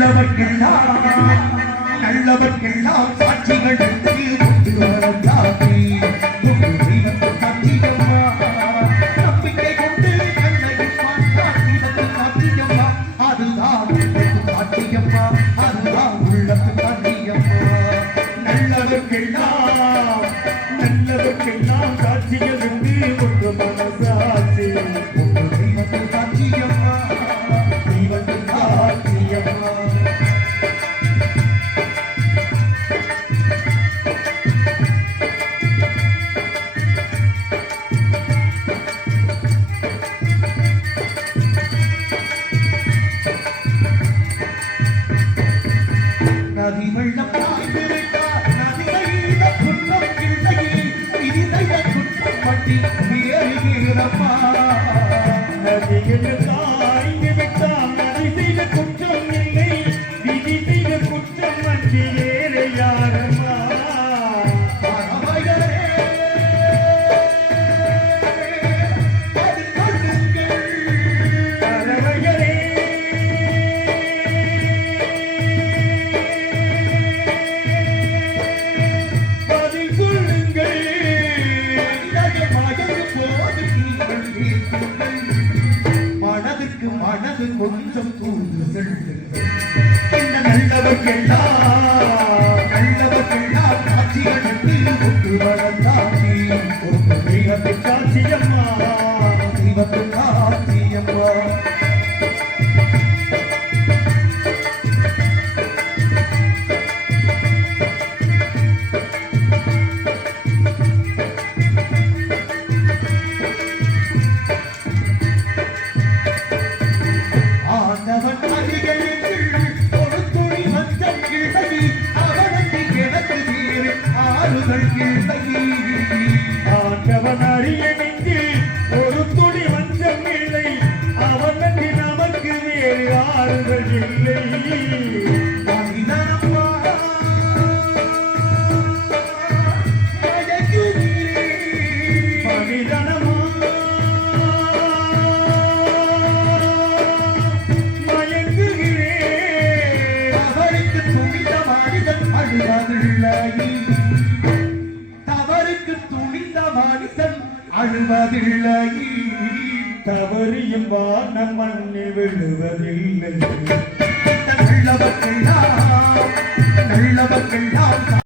நல்லவர்க்கெல்லாம் சாட்சிகள் நம்பிக்கை கொண்டு சாட்சியம்மா அதுதான் சாட்சியம்மா அதுதான் உள்ளத்து சாட்சியம்மா நல்லவர்க்கெல்லாம் சாட்சிகள் என்று ஒன்று மனசாட்சி தெய்வத்து சாட்சியம்மா தெய்வத்து சாட்சியம்மா நதி வெள்ளம் தாய்ந்திருக்கார் நதி செய்த குற்றம் இல்லை விதி செய்த குற்றம் பற்றி ஏறுகிறப்பா நதிகள் தாய்ந்திருக்கார் நதி செய்த குற்றம் இல்லை விதி செய்த குற்றம் பற்றி ஏறு யாரம்மா மனது கொஞ்சம் தூண்டு இந்த நல்லவர்க்கெல்லாம் காட்சிகள் என்று ஒன்று வளர்ந்தாச்சி ஒரு தெய்வத்து காட்சியம்மா தெய்வத்து காட்சியம்மா ஆண்டவன் அரியணைக்கு ஒரு துளி வஞ்சம் இல்லை அவனுக்கு நமக்கு வேறு ஆறுதல் இல்லை அவருக்கு துணிந்த மனிதன் அழுவதில்லை தவறியும் வானம் மண்ணில் விழுவதில்லை நல்லவர்க்கெல்லாம்